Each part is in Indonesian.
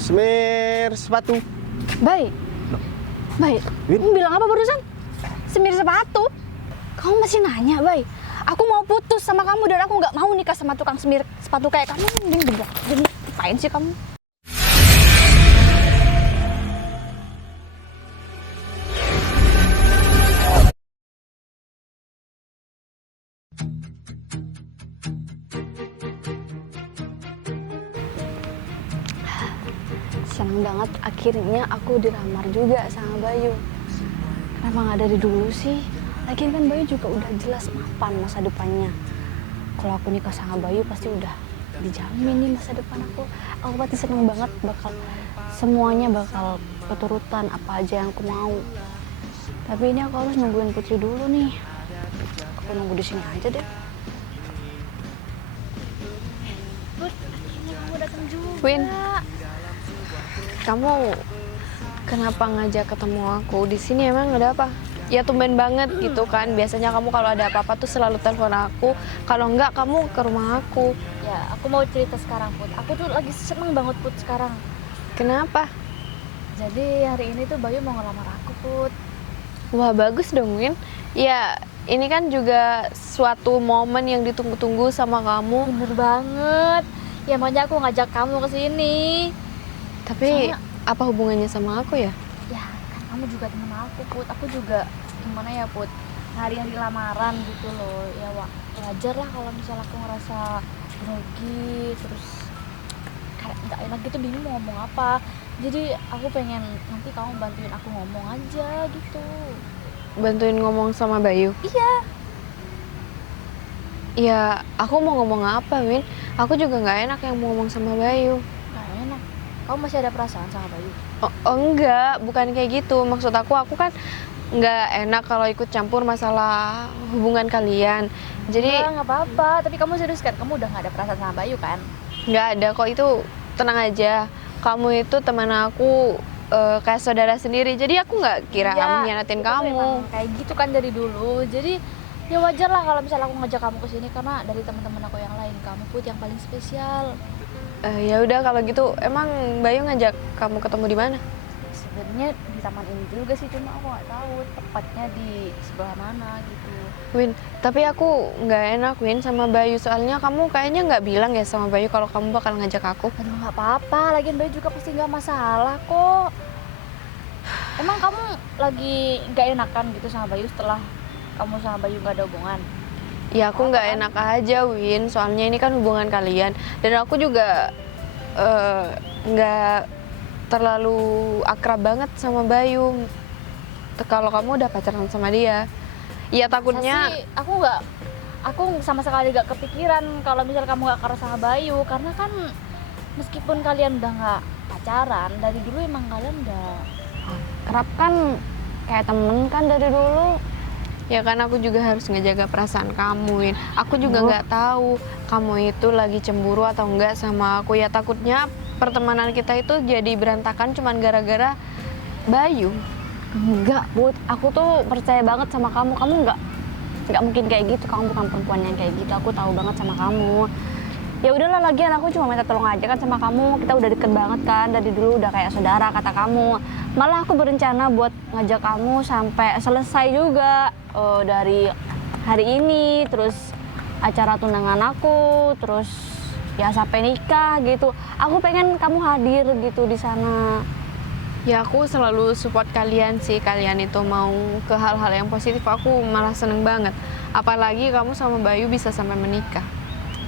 semir sepatu. Baik. Baik. Kamu bilang apa barusan? Semir sepatu? Kamu masih nanya, Bay? Aku mau putus sama kamu dan aku nggak mau nikah sama tukang semir sepatu kayak kamu. Mending bener. Jadi ngapain sih kamu? Senang banget akhirnya aku dilamar juga sama Bayu. Kenapa nggak dari dulu sih? Lagian kan Bayu juga udah jelas mapan masa depannya. Kalau aku nikah sama Bayu pasti udah dijamin nih masa depan aku. Aku pasti seneng banget semuanya bakal keturutan apa aja yang aku mau. Tapi ini aku harus nungguin Putri dulu nih. Aku nunggu di sini aja deh. Put, akhirnya kamu datang juga. Win, kamu kenapa ngajak ketemu aku di sini? Emang ada apa? Ya tumben banget gitu kan. Biasanya kamu kalau ada apa-apa tuh selalu telepon aku. Kalau enggak kamu ke rumah aku. Ya, aku mau cerita sekarang, Put. Aku tuh lagi seneng banget, Put, sekarang. Kenapa? Jadi hari ini tuh Bayu mau ngelamar aku, Put. Wah bagus dong Win. Ya ini kan juga suatu momen yang ditunggu-tunggu sama kamu. Bener banget. Ya makanya aku ngajak kamu ke sini. Tapi Soalnya, apa hubungannya sama aku ya? ya kan kamu juga temen aku, Put. Aku juga gimana ya, Put, hari-hari lamaran gitu loh. Ya wajar lah kalau misalnya aku ngerasa grogi, terus kayak nggak enak gitu, bingung mau ngomong apa. Jadi aku pengen nanti kamu bantuin aku ngomong aja gitu. Bantuin ngomong sama Bayu? Iya. Ya aku mau ngomong apa Win? Aku juga nggak enak yang mau ngomong sama Bayu. Nggak enak. Kamu masih ada perasaan sama Bayu? Oh enggak, bukan kayak gitu. Maksud aku kan nggak enak kalau ikut campur masalah hubungan kalian. Jadi nggak apa-apa. Tapi kamu serius kan? Kamu udah nggak ada perasaan sama Bayu kan? nggak ada kok, itu tenang aja. Kamu itu teman aku kayak saudara sendiri. Jadi aku nggak kira mengkhianatin kamu. Memang kayak gitu kan dari dulu. Jadi ya wajar lah kalau misalnya aku ngajak kamu ke sini karena dari teman-teman aku yang lain kamu Put yang paling spesial. Ya udah kalau gitu, emang Bayu ngajak kamu ketemu di mana? Sebenarnya di taman ini juga sih, cuma aku nggak tahu tepatnya di sebelah mana gitu. Win, tapi aku nggak enak Win sama Bayu, soalnya kamu kayaknya nggak bilang ya sama Bayu kalau kamu bakal ngajak aku. Aduh nggak apa-apa, lagian Bayu juga pasti nggak masalah kok. Emang kamu lagi nggak enakan gitu sama Bayu setelah kamu sama Bayu nggak ada hubungan? Ya aku nggak enak aja Win, soalnya ini kan hubungan kalian. Dan aku juga nggak terlalu akrab banget sama Bayu. Kalau kamu udah pacaran sama dia, ya takutnya. Sih, aku sama sekali gak kepikiran kalau misal kamu gak akrab sama Bayu, karena kan meskipun kalian udah nggak pacaran dari dulu, emang kalian udah Kerap kan kayak temen kan dari dulu. Ya kan aku juga harus ngejaga perasaan kamu, Win. Aku juga nggak tahu kamu itu lagi cemburu atau enggak sama aku. Ya takutnya pertemanan kita itu jadi berantakan cuman gara-gara Bayu. enggak, Bud. Aku tuh percaya banget sama kamu. Kamu nggak mungkin kayak gitu. Kamu bukan perempuan yang kayak gitu. Aku tahu banget sama kamu. Ya udahlah, lagian aku cuma minta tolong aja kan sama kamu. Kita udah deket banget kan, dari dulu udah kayak saudara kata kamu. Malah aku berencana buat ngajak kamu sampai selesai juga dari hari ini, terus acara tunangan aku, terus ya sampai nikah gitu. Aku pengen kamu hadir gitu di sana. Ya aku selalu support kalian sih. Kalian itu mau ke hal-hal yang positif, aku malah seneng banget. Apalagi kamu sama Bayu bisa sampai menikah.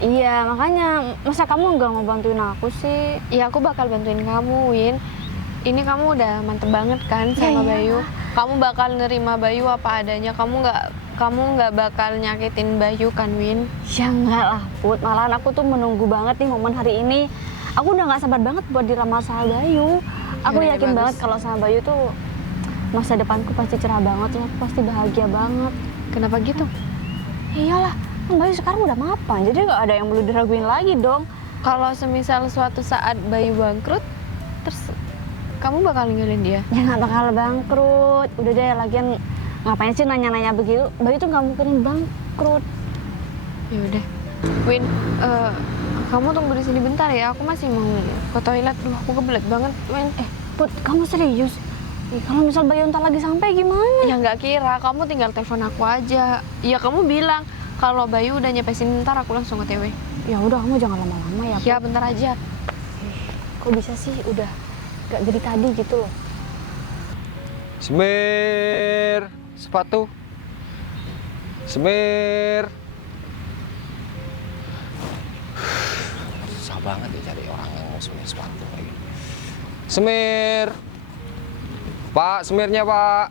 Iya, makanya masa kamu nggak mau bantuin aku sih? Ya aku bakal bantuin kamu, Win. Ini kamu udah mantep banget kan sama Bayu. Kamu bakal nerima Bayu apa adanya. Kamu nggak bakal nyakitin Bayu kan, Win? Ya enggak lah, Put. Malahan aku tuh menunggu banget nih momen hari ini. Aku udah nggak sabar banget buat dilamar sama Bayu. Aku Ya, yakin bagus. banget kalau sama Bayu tuh masa depanku pasti cerah banget lah. Aku pasti bahagia banget. Kenapa gitu? Iyalah, kan Bayu sekarang udah mapan, jadi nggak ada yang perlu diraguin lagi dong. Kalau semisal suatu saat Bayu bangkrut, terus kamu bakal ninggalin dia? Ya nggak bakal bangkrut. Udah deh, lagian ngapain sih nanya-nanya begitu? Bayu tuh nggak mungkin bangkrut. Ya udah, Win, Kamu tunggu di sini bentar ya, aku masih mau ke toilet. Duh, aku kebelet banget, men. Put, kamu serius? Kalau misal Bayu ntar lagi sampai gimana? Ya nggak kira, kamu tinggal telepon aku aja. Ya kamu bilang kalau Bayu udah nyampe sini ntar aku langsung OTW. Ya udah, kamu jangan lama-lama ya. Ya bentar aja. Kok bisa sih udah gak jadi tadi gitu loh? Semir, sepatu. Semir. Susah banget ya cari orang yang mau semir sepatu kayak gini. Semir. Pak, semirnya Pak.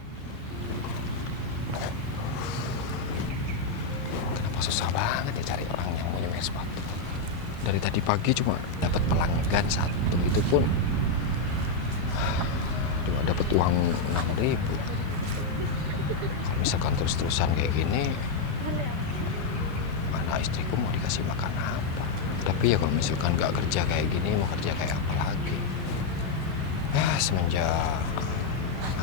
Kenapa susah banget ya cari orang yang mau nyemir sepatu? Dari tadi pagi cuma dapat pelanggan satu, itu pun cuma dapat uang 6.000. Kalau misalkan terus-terusan kayak gini, anak istriku mau dikasih makan apa? Tapi ya kalau misalkan nggak kerja kayak gini, mau kerja kayak apa lagi? Ya semenjak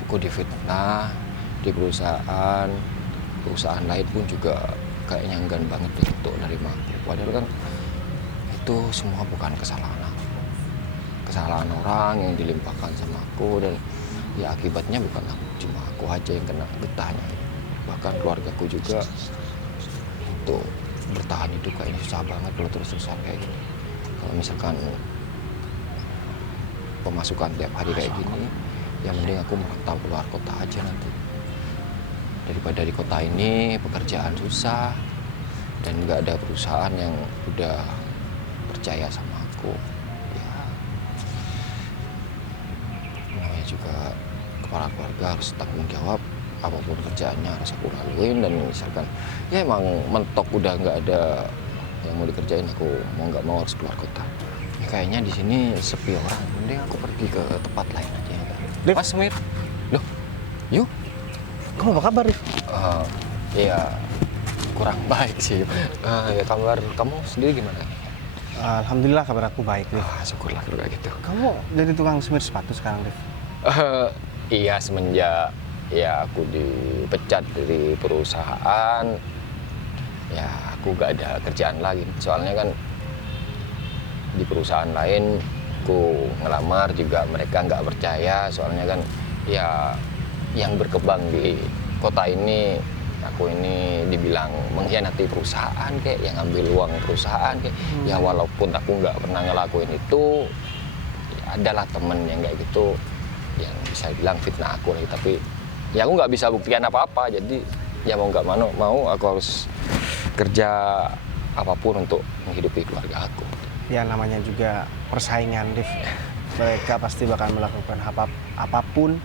aku difitnah di perusahaan lain pun juga kayaknya enggan banget untuk nerima aku. Padahal kan itu semua bukan kesalahan aku. Kesalahan orang yang dilimpahkan sama aku, dan ya akibatnya bukan aku, cuma aku aja yang kena getahnya. Bahkan keluargaku juga untuk bertahan hidup kayak ini susah banget kalau terus-terusan kayak gini. Kalau misalkan pemasukan tiap hari kayak gini, ya mending aku merantau keluar kota aja nanti. Daripada di kota ini pekerjaan susah dan nggak ada perusahaan yang udah percaya sama aku. Ya, namanya juga kepala keluarga harus tanggung jawab. Apapun kerjaannya harus aku laluin, dan misalkan ya emang mentok udah nggak ada yang mau dikerjain, aku mau nggak mau harus keluar kota. Ya, kayaknya di sini sepi orang, mending aku pergi ke tempat lain aja. Mas Semir, loh, yuk. Kamu apa kabar, Rif? Iya, kurang baik sih. Ya kabar kamu sendiri gimana? Alhamdulillah kabar aku baik, Rif. Syukurlah kalau kayak gitu. Kamu jadi tukang semir sepatu sekarang, Rif? Iya, semenjak ya aku dipecat dari perusahaan, ya aku gak ada kerjaan lagi. Soalnya kan di perusahaan lain aku ngelamar juga mereka nggak percaya. Soalnya kan ya yang berkembang di kota ini, aku ini dibilang mengkhianati perusahaan, kayak yang ngambil uang perusahaan kayak. Ya walaupun aku nggak pernah ngelakuin itu, ya adalah temen yang kayak gitu yang bisa bilang fitnah aku nih. Tapi ya aku nggak bisa buktikan apa-apa, jadi ya mau nggak mau aku harus kerja apapun untuk menghidupi keluarga aku. Ya namanya juga persaingan, Rif. Mereka pasti bakal melakukan apapun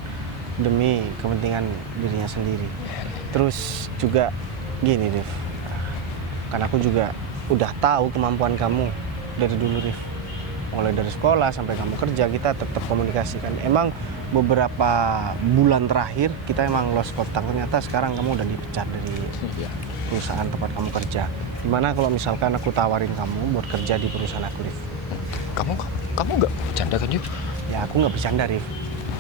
demi kepentingan dirinya sendiri. Terus juga gini, Rif, kan aku juga udah tahu kemampuan kamu dari dulu, Rif. Mulai dari sekolah sampai kamu kerja, kita tetap komunikasikan. Emang beberapa bulan terakhir kita emang lost kontak, ternyata sekarang kamu udah dipecat dari perusahaan tempat kamu kerja. Gimana kalau misalkan aku tawarin kamu buat kerja di perusahaan aku, Rif? Kamu nggak bercanda kan, Yuk? Ya aku nggak bercanda, Rif.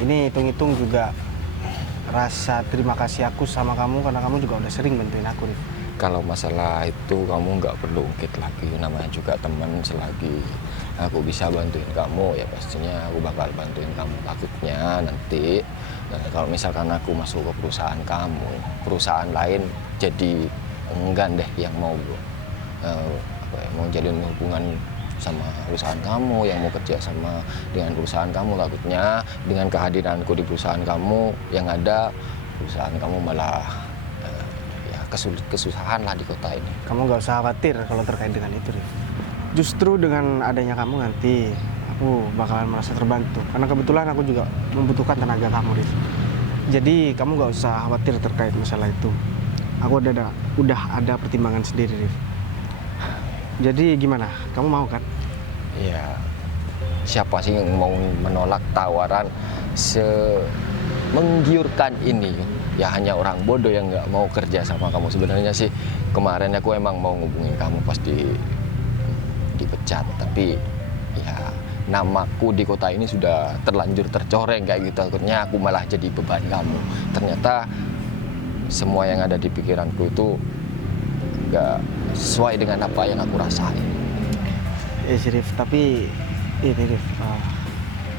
Ini hitung-hitung juga rasa terima kasih aku sama kamu, karena kamu juga udah sering bantuin aku, Rif. Kalau masalah itu kamu nggak perlu ungkit lagi, namanya juga teman. Selagi aku bisa bantuin kamu, ya pastinya aku bakal bantuin kamu. Takutnya nanti kalau misalkan aku masuk ke perusahaan kamu, perusahaan lain jadi enggan deh yang mau mau jalin hubungan sama perusahaan kamu, yang mau kerja sama dengan perusahaan kamu. Takutnya dengan kehadiranku di perusahaan kamu, yang ada perusahaan kamu malah kesusahan lah di kota ini. Kamu nggak usah khawatir kalau terkait dengan itu, Rif. Justru dengan adanya kamu nanti aku bakalan merasa terbantu, karena kebetulan aku juga membutuhkan tenaga kamu, Rif. Jadi kamu nggak usah khawatir terkait masalah itu. Aku udah ada pertimbangan sendiri, Rif. Jadi gimana? Kamu mau kan? Ya, siapa sih yang mau menolak tawaran menggiurkan ini? Ya hanya orang bodoh yang nggak mau kerja sama kamu. Sebenarnya sih kemarin aku emang mau ngubungin kamu pas dipecat, tapi ya namaku di kota ini sudah terlanjur tercoreng kayak gitu. Akhirnya aku malah jadi beban kamu. Ternyata semua yang ada di pikiranku itu nggak sesuai dengan apa yang aku rasain. sih Rif, tapi ini Rif,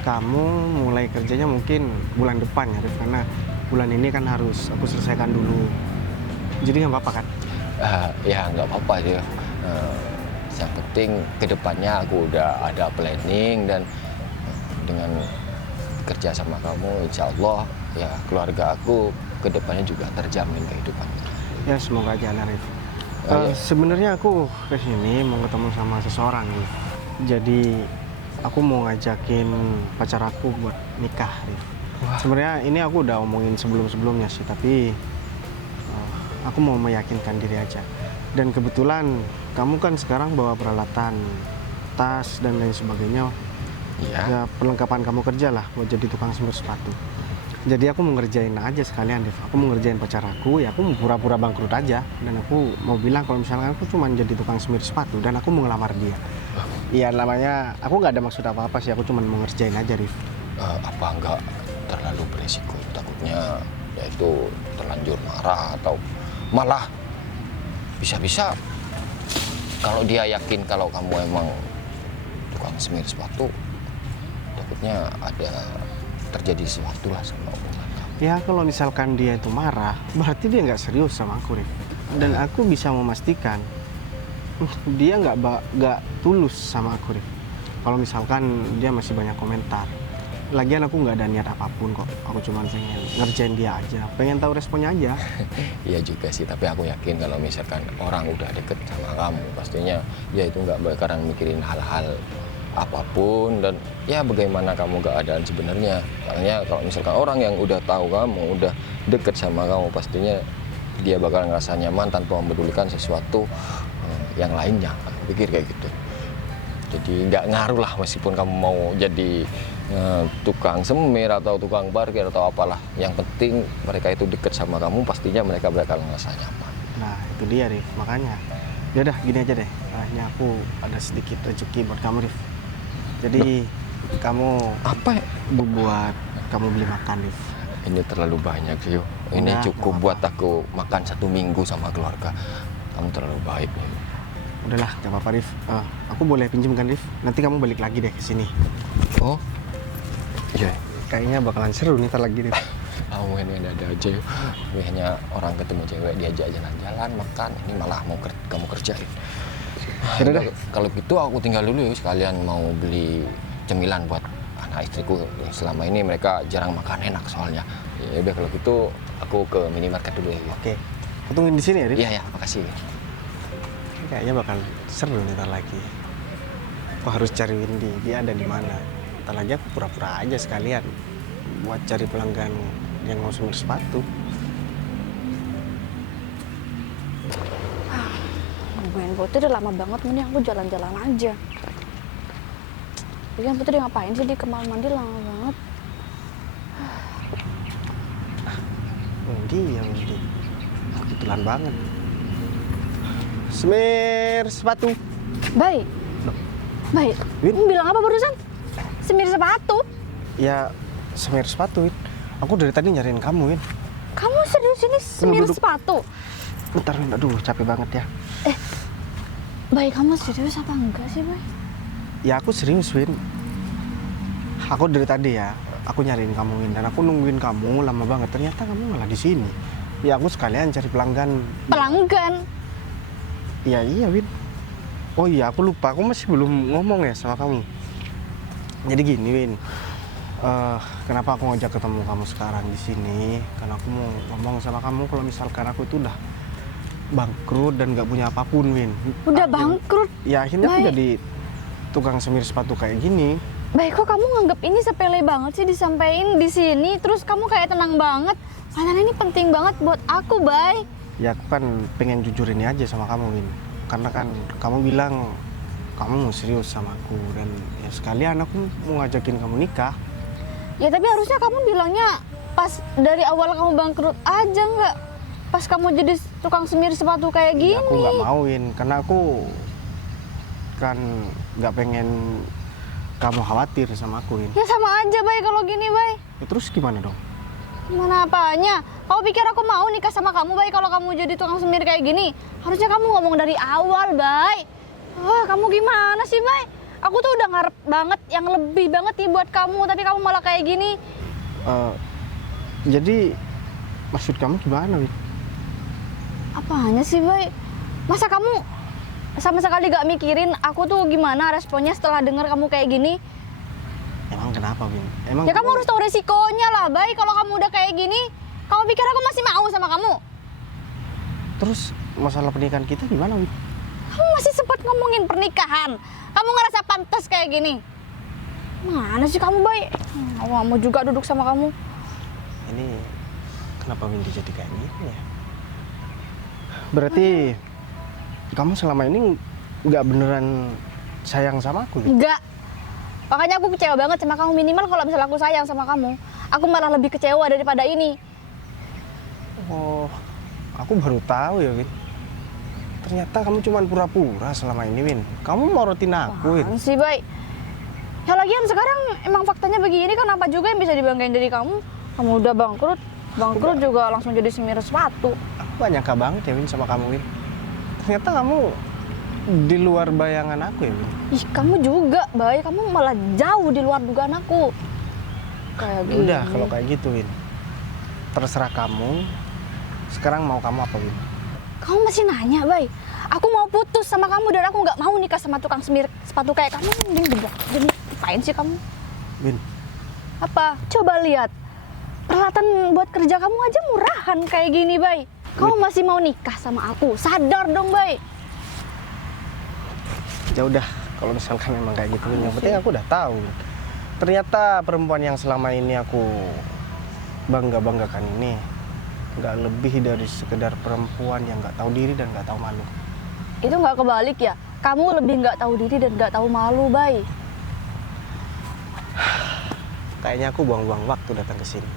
kamu mulai kerjanya mungkin bulan depan ya Rif, karena bulan ini kan harus aku selesaikan dulu. Jadi nggak apa-apa kan? Ya nggak apa-apa aja. Yang penting kedepannya aku udah ada planning dan dengan kerja sama kamu, insya Allah ya keluarga aku kedepannya juga terjamin kehidupannya. Ya semoga aja Arif. Iya. Sebenarnya aku kesini mau ketemu sama seseorang Rif. Jadi aku mau ngajakin pacar aku buat nikah Rif. Sebenarnya ini aku udah omongin sebelum-sebelumnya sih, tapi aku mau meyakinkan diri aja. Dan kebetulan kamu kan sekarang bawa peralatan, tas dan lain sebagainya. Iya. Ya perlengkapan kamu kerja lah buat jadi tukang semir sepatu. Jadi aku mau ngerjain aja sekalian Dev. Aku mau ngerjain pacar aku, ya aku mau pura-pura bangkrut aja. Dan aku mau bilang kalau misalkan aku cuma jadi tukang semir sepatu dan aku mau ngelamar dia. Iya namanya, aku nggak ada maksud apa-apa sih, aku cuma mau ngerjain aja Rif. Apa enggak terlalu beresiko? Takutnya ya itu terlanjur marah atau malah bisa-bisa kalau dia yakin kalau kamu emang tukang semir sepatu, takutnya ada terjadi sesuatu lah sama hubungan kamu. Ya kalau misalkan dia itu marah, berarti dia nggak serius sama aku Rif. Dan aku bisa memastikan dia nggak tulus sama aku Rif. Kalau misalkan dia masih banyak komentar. Lagian aku nggak ada niat apapun kok. Aku cuma pengen ngerjain dia aja, pengen tahu responnya aja. Iya juga sih, tapi aku yakin kalau misalkan orang udah deket sama kamu, pastinya dia itu nggak bakalan mikirin hal-hal apapun dan ya bagaimana kamu keadaan sebenarnya. Soalnya kalau misalkan orang yang udah tahu kamu, udah deket sama kamu, pastinya dia bakal ngerasa nyaman tanpa mempedulikan sesuatu yang lainnya. Aku pikir kayak gitu. Jadi nggak ngaruh lah meskipun kamu mau jadi tukang semir atau tukang parkir atau apalah. Yang penting mereka itu deket sama kamu, pastinya mereka bakal ngerasa nyaman. Nah itu dia Rif, makanya. Yaudah gini aja deh, kayaknya aku ada sedikit rezeki buat kamu Rif. Jadi kamu Apa ya? buat kamu beli makan Rif. Ini terlalu banyak sih. Ini Udah, cukup nggak buat aku makan 1 minggu sama keluarga. Kamu terlalu baik. Udahlah, gak apa-apa Rif. Aku boleh pinjam kan Rif? Nanti kamu balik lagi deh ke sini. Oh, iya. Kayaknya bakalan seru nih ntar lagi Rif. Kamu ini ada aja yuk. Hanya orang ketemu cewek diajak jalan-jalan makan. Ini malah mau kamu kerjain. Yaudah deh. Kalau gitu aku tinggal dulu yuk. Sekalian mau beli cemilan buat anak istriku. Selama ini mereka jarang makan enak soalnya. Ya udah kalau gitu aku ke minimarket dulu ya. Oke, aku tungguin di sini ya Rif. Iya ya, makasih. Kayaknya bakal seru nih ntar lagi. Aku harus cari Windy, dia ada di mana. Ntar lagi aku pura-pura aja sekalian buat cari pelanggan yang mau semir sepatu. Nungguin Putri udah lama banget, mending aku jalan-jalan aja. Lagian Putri ngapain sih di kamar mandi lama banget? Windy ya Windy. Kebetulan banget. Semir sepatu. Baik. Baik. Win? Kamu bilang apa barusan? Semir sepatu? Ya semir sepatu Win. Aku dari tadi nyariin kamu Win. Kamu serius ini semir duduk. sepatu? Bentar Win, aduh capek banget ya. Baik, kamu serius apa enggak sih, Bay? Ya aku serius Win. Aku dari tadi ya, aku nyariin kamu Win dan aku nungguin kamu lama banget. Ternyata kamu malah di sini. Ya aku sekalian cari pelanggan. Pelanggan? Ya iya Win. Oh iya aku lupa, aku masih belum ngomong ya sama kamu. Jadi gini Win, kenapa aku ngajak ketemu kamu sekarang di sini? Karena aku mau ngomong sama kamu kalau misalkan aku itu udah bangkrut dan nggak punya apapun Win. Udah bangkrut? Ya akhirnya aku Baik. jadi tukang semir sepatu kayak gini. Baik, kok kamu nganggap ini sepele banget sih disampaikan di sini, terus kamu kayak tenang banget. Padahal ini penting banget buat aku, Bay. Ya aku kan pengen jujur ini aja sama kamu Win. Karena kan kamu bilang kamu mau serius sama aku dan ya sekalian aku mau ngajakin kamu nikah. Ya tapi harusnya kamu bilangnya pas dari awal kamu bangkrut aja, nggak pas kamu jadi tukang semir sepatu kayak gini. Ya, aku nggak mauin karena aku kan nggak pengen kamu khawatir sama aku Win. Ya sama aja, Bay, kalau gini, Bay. Ya, terus gimana dong? Gimana apanya? Kamu pikir aku mau nikah sama kamu, Bay, kalau kamu jadi tukang semir kayak gini? Harusnya kamu ngomong dari awal, Bay. Wah, kamu gimana sih, Bay? Aku tuh udah ngarep banget yang lebih banget nih buat kamu, tapi kamu malah kayak gini. Jadi maksud kamu gimana, Win? Apanya sih, Bay? Masa kamu sama sekali gak mikirin aku tuh gimana responnya setelah denger kamu kayak gini? Emang kenapa, Win? Emang Ya kamu harus tahu resikonya lah, Bay. Kalau kamu udah kayak gini, kamu pikir aku masih mau sama kamu? Terus masalah pernikahan kita gimana, Win? Kamu masih sempat ngomongin pernikahan. Kamu ngerasa pantas kayak gini? Mana sih kamu, Bay? Aku gak mau juga duduk sama kamu. Ini kenapa Windy jadi kayak gini ya? Berarti kamu selama ini nggak beneran sayang sama aku, Win? Enggak. Makanya aku kecewa banget sama kamu. Minimal kalau misalnya aku sayang sama kamu, aku malah lebih kecewa daripada ini. Oh, aku baru tahu ya, Win. Ternyata kamu cuma pura-pura selama ini, Win. Kamu morotin aku, Win. Apaan sih, Bay? Ya lagian sekarang emang faktanya begini kan, apa juga yang bisa dibanggain dari kamu? Kamu udah bangkrut. Bangkrut juga langsung jadi semir sepatu. Aku gak nyangka banget ya, Win, sama kamu, Win. Ternyata kamu di luar bayangan aku ya, Win. Ih, kamu juga, Bay. Kamu malah jauh di luar dugaan aku. Kayak Ya gini. udah, kalau kayak gitu, Win. Terserah kamu. Sekarang mau kamu apa, Win? Kamu masih nanya, Bay. Aku mau putus sama kamu dan aku nggak mau nikah sama tukang semir sepatu kayak kamu. Mending bebek. Jadi ngapain sih kamu? Win, Apa? Coba lihat. Peralatan buat kerja kamu aja murahan kayak gini, Bay. Kamu masih mau nikah sama aku? Sadar dong, Bay. ya udah. Kalau misalkan memang kayak gitu, Win. Yang penting aku udah tahu. Win. Ternyata perempuan yang selama ini aku bangga-banggakan ini nggak lebih dari sekedar perempuan yang nggak tahu diri dan nggak tahu malu. Itu nggak kebalik ya? Kamu lebih nggak tahu diri dan nggak tahu malu, Bay. Kayaknya aku buang-buang waktu datang ke sini.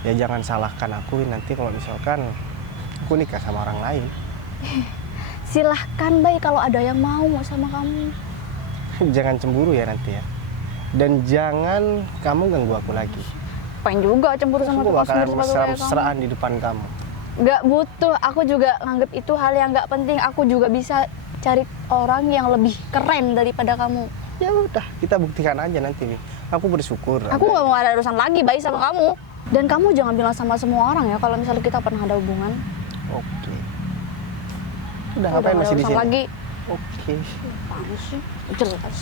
Ya jangan salahkan aku, Win, nanti kalau misalkan aku nikah sama orang lain. Silahkan, Bay, kalau ada yang mau sama kamu. Jangan cemburu ya nanti ya. Dan jangan kamu ganggu aku lagi. Pengen juga cemburu sama Aku tukang bakalan semir sepatu kayak kamu. mesra-mesraan di depan kamu. Nggak butuh, aku juga nganggep itu hal yang nggak penting. Aku juga bisa cari orang yang lebih keren daripada kamu. Ya udah, kita buktikan aja nanti, Win. Aku bersyukur. Aku nggak mau ada urusan lagi, Bay, sama kamu. Dan kamu jangan bilang sama semua orang ya kalau misalnya kita pernah ada hubungan. Oke. Udah Udah ngapain nggak ada masih di urusan sini? lagi. Oke. Apaan sih? Jelas.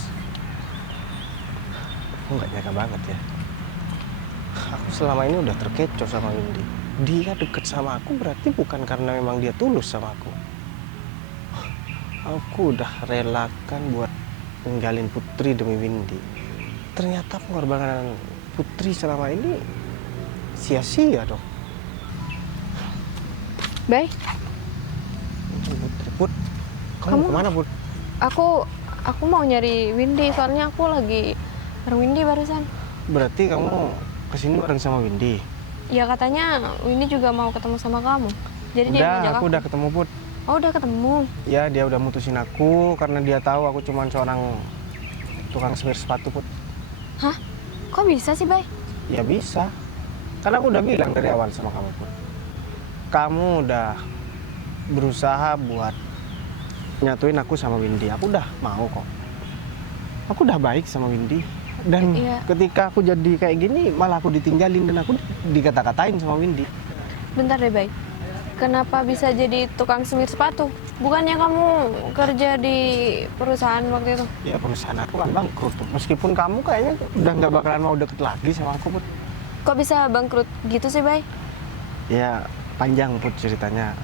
Aku nggak nyangka banget ya. Aku selama ini udah terkecoh sama Windy. Dia deket sama aku berarti bukan karena memang dia tulus sama aku. Aku udah relakan buat ninggalin Putri demi Windy. Ternyata pengorbanan Putri selama ini sia-sia dong. Bay, Putri, Put. Kamu Kamu- kemana, Put? aku mau nyari Windy soalnya aku lagi bareng Windy barusan. Berarti kamu kesini bareng sama Windy? Ya katanya Windy juga mau ketemu sama kamu. Jadi dia Udah, ngajak aku udah ketemu, Put. Oh, udah ketemu. Ya, dia udah mutusin aku karena dia tahu aku cuma seorang tukang semir sepatu, Put. Hah? Kok bisa sih, Bay? Ya bisa. Karena aku udah bilang dari awal sama kamu, Put. Kamu udah berusaha buat nyatuin aku sama Windy. Aku udah mau kok. Aku udah baik sama Windy. Dan Iya. ketika aku jadi kayak gini, malah aku ditinggalin dan aku dikata-katain sama Windy. Bentar deh, Bay. Kenapa bisa jadi tukang semir sepatu? Bukannya kamu kerja di perusahaan waktu itu? Ya perusahaan aku kan bangkrut, Put. Meskipun kamu kayaknya udah nggak bakalan mau deket lagi sama aku, Put. Kok bisa bangkrut gitu sih, Bay? Ya panjang, Put, ceritanya.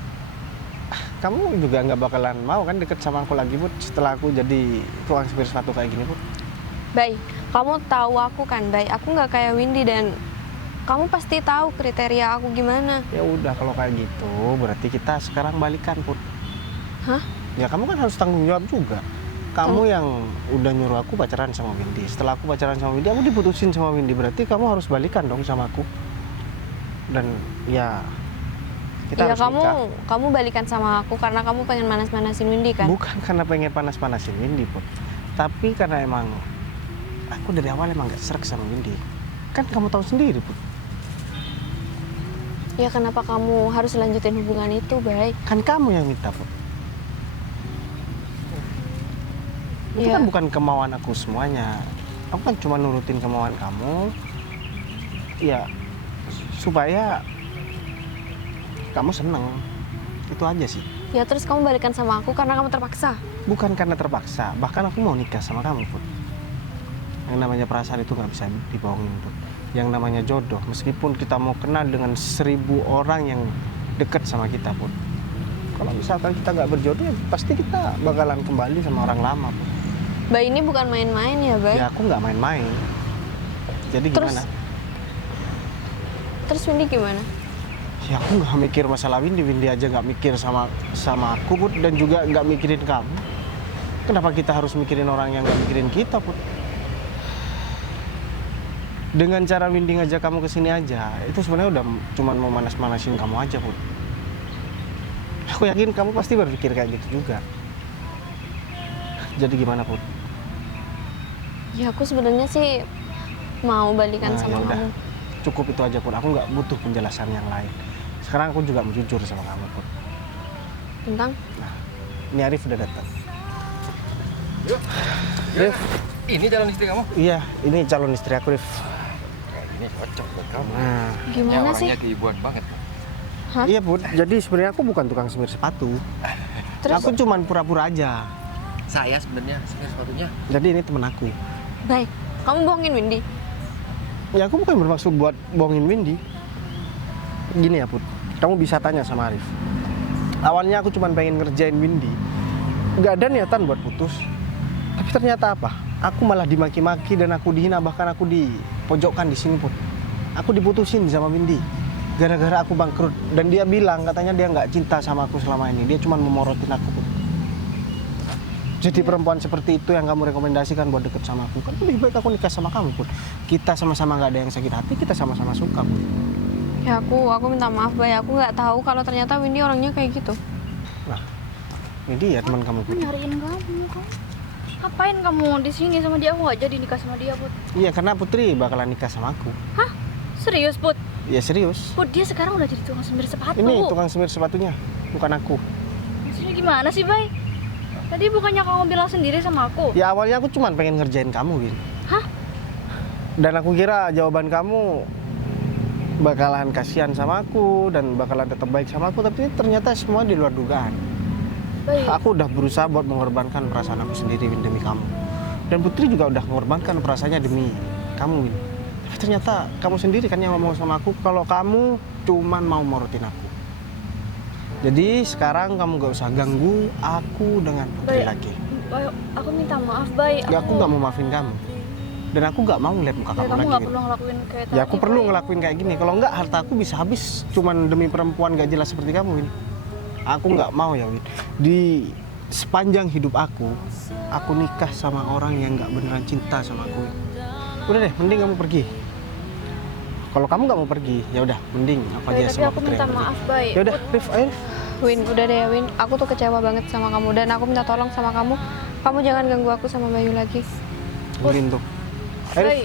Kamu juga nggak bakalan mau kan deket sama aku lagi, Put, setelah aku jadi tukang semir sepatu kayak gini, Put. Bay, kamu tahu aku kan, Bay. Aku nggak kayak Windy dan kamu pasti tahu kriteria aku gimana. Ya udah, kalau kayak gitu berarti kita sekarang balikan, Put. Hah? Ya kamu kan harus tanggung jawab juga. Kamu yang udah nyuruh aku pacaran sama Windy. Setelah aku pacaran sama Windy, aku diputusin sama Windy. Berarti kamu harus balikan dong sama aku. Dan ya kita Iya, harus kamu nikah. kamu balikan sama aku karena kamu pengen manas-manasin Windy kan? Bukan karena pengen panas-panasin Windy, Put. Tapi karena emang aku dari awal emang gak serak sama Windy. Kan kamu tahu sendiri, Put. Ya kenapa kamu harus lanjutin hubungan itu, Bay? Kan kamu yang minta, Put. Itu Iya. kan bukan kemauan aku semuanya. Aku kan cuma nurutin kemauan kamu. Ya, supaya kamu seneng. Itu aja sih. Ya terus kamu balikan sama aku karena kamu terpaksa. Bukan karena terpaksa. Bahkan aku mau nikah sama kamu, Put. Yang namanya perasaan itu nggak bisa dibohongin, Put. Yang namanya jodoh, meskipun kita mau kenal dengan 1000 orang yang dekat sama kita, Put. Kalau misalkan kita nggak berjodoh, ya pasti kita bakalan kembali sama orang lama, Put. Bay ini bukan main-main ya, Bay. Ya aku nggak main-main. Jadi Terus? gimana? Terus Windy gimana? Ya aku nggak mikir masalah Windy aja nggak mikir sama aku, Put, dan juga nggak mikirin kamu. Kenapa kita harus mikirin orang yang nggak mikirin kita, Put? Dengan cara Windy ngajak kamu ke sini aja, itu sebenarnya udah cuman mau manas-manasin kamu aja, Put. Aku yakin kamu pasti berpikir kayak gitu juga. Jadi gimana, Put? Ya aku sebenarnya sih mau balikan Nah, sama ya udah. kamu. Cukup itu aja, Put. Aku nggak butuh penjelasan yang lain. Sekarang aku juga mau jujur sama kamu, Put. Tentang? Ini Arif udah datang. Rif, ini calon istri kamu? Iya, ini calon istri aku, Rif. Ini cocok buat kamu. Nah, Gimana sih? orangnya keibuan banget. Hah? iya, Put. Jadi sebenarnya aku bukan tukang semir sepatu. Terus? Aku cuman pura-pura aja. Saya sebenarnya semir sepatunya. Jadi ini temen aku. Bay, kamu bohongin Windy. Ya aku bukan bermaksud buat bohongin Windy. Gini ya, Put. Kamu bisa tanya sama Arif. Awalnya aku cuma pengen ngerjain Windy. Gak ada niatan buat putus. Tapi ternyata apa? Aku malah dimaki-maki dan aku dihina, bahkan aku dipojokkan di sini, Put. Aku diputusin sama Windy. Gara-gara aku bangkrut. Dan dia bilang katanya dia nggak cinta sama aku selama ini. Dia cuma memorotin aku, Put. Jadi perempuan seperti itu yang kamu rekomendasikan buat deket sama aku, kan lebih baik aku nikah sama kamu, Put. Kita sama-sama nggak ada yang sakit hati, kita sama-sama suka, Put. Ya aku minta maaf, Bay. Aku nggak tahu kalau ternyata Windy orangnya kayak gitu. Nah, ini dia teman kamu, Aku Put. nyariin kamu. Ngapain kamu di sini sama dia? Aku nggak jadi nikah sama dia, Put. Iya, karena Putri bakalan nikah sama aku. Hah? Serius, Put? Ya serius. Put, dia sekarang udah jadi tukang semir sepatu. Ini tukang semir sepatunya, bukan aku. Maksudnya gimana sih, Bay? Tadi bukannya kamu bilang sendiri sama aku? Ya awalnya aku cuma pengen ngerjain kamu, Win. Hah? Dan aku kira jawaban kamu bakalan kasihan sama aku dan bakalan tetap baik sama aku, tapi ternyata semua di luar dugaan. Bay, Aku udah berusaha buat mengorbankan perasaan aku sendiri, Win, demi kamu. Dan Putri juga udah mengorbankan perasaannya demi kamu, Win. Tapi ternyata kamu sendiri kan yang ngomong sama aku kalau kamu cuman mau morotin aku. Jadi sekarang kamu gak usah ganggu aku dengan Putri Bay, lagi. Bay, aku minta maaf, Bay. Ya aku gak mau maafin kamu. Dan aku gak mau ngeliat muka Bay, kamu kamu lagi, nggak Win. perlu ngelakuin kayak Ya aku tadi, perlu Bay. ngelakuin kayak gini. Kalau enggak harta aku bisa habis cuman demi perempuan gak jelas seperti kamu, Win. Aku nggak mau ya, Win. Di sepanjang hidup aku nikah sama orang yang nggak beneran cinta sama aku, Win. Udah deh, mending kamu pergi. Kalau kamu nggak mau pergi, ya udah, mending aku Bay, aja tapi sama aku Putri minta yang pergi. maaf, Bay. Ya udah, Rif, ayo. Win, udah deh ya, Win. Aku tuh kecewa banget sama kamu dan aku minta tolong sama kamu. Kamu jangan ganggu aku sama Bayu lagi. Dengerin tuh. Ayo, Rif. Bay,